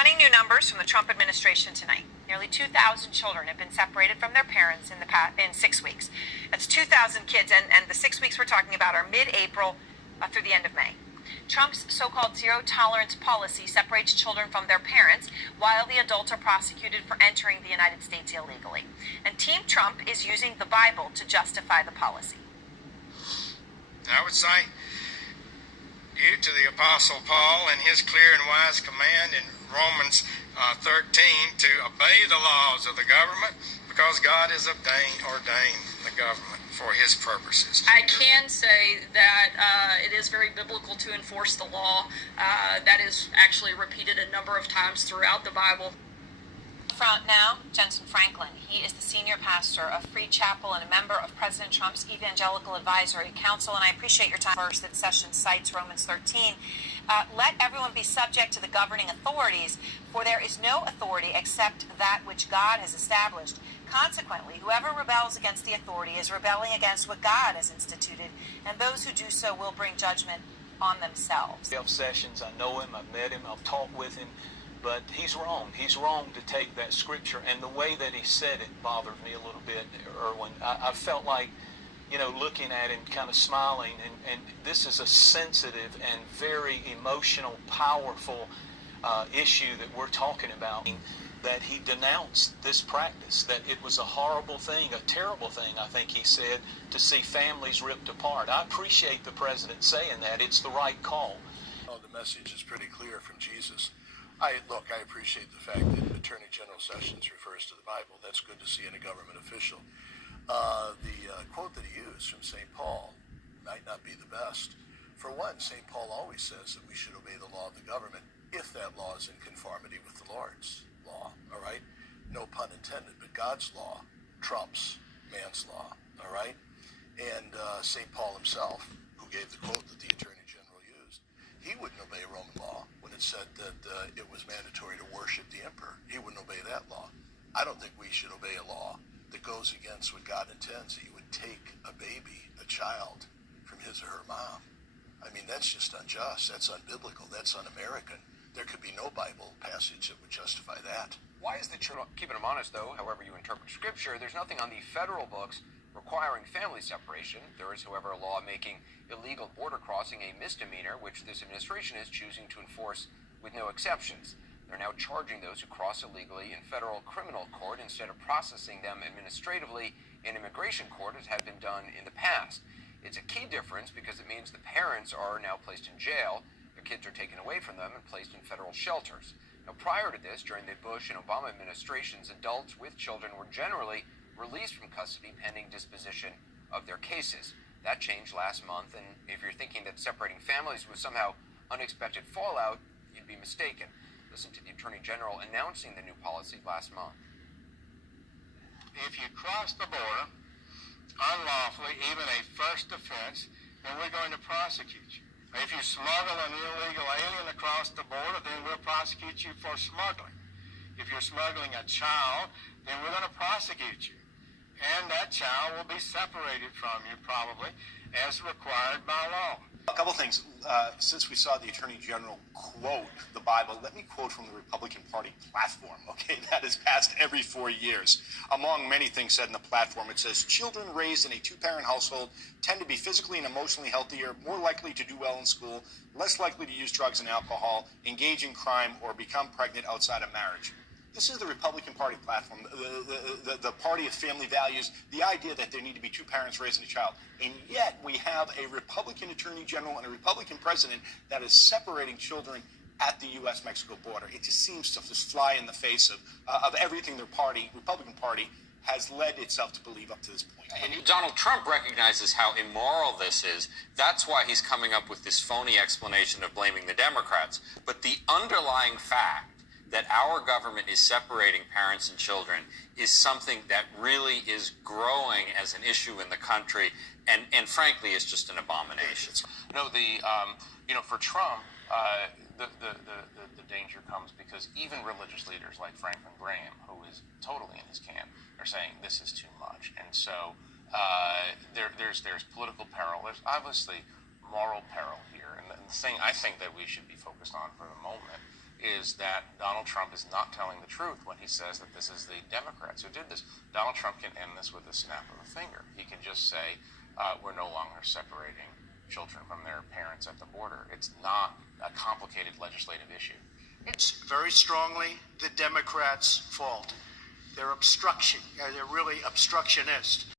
stunning new numbers from the Trump administration tonight. Nearly 2,000 children have been separated from their parents in 6 weeks. That's 2,000 kids, and the 6 weeks we're talking about are mid-April through the end of May. Trump's so-called zero-tolerance policy separates children from their parents while the adults are prosecuted for entering the United States illegally. And Team Trump is using the Bible to justify the policy. I would cite you to the Apostle Paul and his clear and wise command in Romans 13 to obey the laws of the government because God has ordained the government for his purposes. I can say that it is very biblical to enforce the law. That is actually repeated a number of times throughout the Bible. Front now, Jensen Franklin. He is the senior pastor of Free Chapel and a member of President Trump's Evangelical Advisory Council. And I appreciate your time. Verse that session cites Romans 13. Let everyone be subject to the governing authorities, for there is no authority except that which God has established. Consequently, whoever rebels against the authority is rebelling against what God has instituted, and those who do so will bring judgment on themselves. Jeff Sessions, I know him, I've met him, I've talked with him, but he's wrong. He's wrong to take that scripture, and the way that he said it bothered me a little bit, Erwin. I felt like, looking at him, kind of smiling, and this is a sensitive and very emotional, powerful issue that we're talking about, that he denounced this practice, that it was a horrible thing, a terrible thing, I think he said, to see families ripped apart. I appreciate the president saying that. It's the right call. Oh, the message is pretty clear from Jesus. I appreciate the fact that Attorney General Sessions refers to the Bible. That's good to see in a government official. The quote that he used from St. Paul might not be the best. For one, St. Paul always says that we should obey the law of the government if that law is in conformity with the Lord's law, all right? No pun intended, but God's law trumps man's law, all right? And St. Paul himself, who gave the quote that the Attorney General used, he wouldn't obey Roman law when it said that it was mandatory to worship the emperor. He wouldn't obey that law. I don't think we should obey a law that goes against what God intends, that you would take a baby, a child, from his or her mom. I mean, that's just unjust. That's unbiblical. That's un-American. There could be no Bible passage that would justify that. Why is the church, keeping them honest though, however you interpret Scripture, there's nothing on the federal books requiring family separation. There is, however, a law making illegal border crossing a misdemeanor, which this administration is choosing to enforce with no exceptions. They're now charging those who cross illegally in federal criminal court instead of processing them administratively in immigration court as had been done in the past. It's a key difference because it means the parents are now placed in jail, their kids are taken away from them and placed in federal shelters. Now, prior to this, during the Bush and Obama administrations, adults with children were generally released from custody pending disposition of their cases. That changed last month, and if you're thinking that separating families was somehow unexpected fallout, you'd be mistaken. Listen to the Attorney General announcing the new policy last month. If you cross the border unlawfully, even a first offense, then we're going to prosecute you. If you smuggle an illegal alien across the border, then we'll prosecute you for smuggling. If you're smuggling a child, then we're going to prosecute you. And that child will be separated from you, probably, as required by law. A couple things. Since we saw the Attorney General quote the Bible, let me quote from the Republican Party platform, okay? That is passed every 4 years. Among many things said in the platform, it says, children raised in a two-parent household tend to be physically and emotionally healthier, more likely to do well in school, less likely to use drugs and alcohol, engage in crime, or become pregnant outside of marriage. This is the Republican Party platform, the party of family values, the idea that there need to be two parents raising a child. And yet we have a Republican Attorney General and a Republican President that is separating children at the U.S.-Mexico border. It just seems to just fly in the face of everything their party, Republican Party, has led itself to believe up to this point. And Donald Trump recognizes how immoral this is. That's why he's coming up with this phony explanation of blaming the Democrats. But the underlying fact that our government is separating parents and children is something that really is growing as an issue in the country, and frankly, is just an abomination. No, for Trump, the danger comes because even religious leaders like Franklin Graham, who is totally in his camp, are saying this is too much, and so there's political peril. There's obviously moral peril here, and the thing I think that we should be focused on for the moment is that Donald Trump is not telling the truth when he says that this is the Democrats who did this. Donald Trump can end this with a snap of a finger. He can just say, we're no longer separating children from their parents at the border. It's not a complicated legislative issue. It's very strongly the Democrats' fault. They're really obstructionist.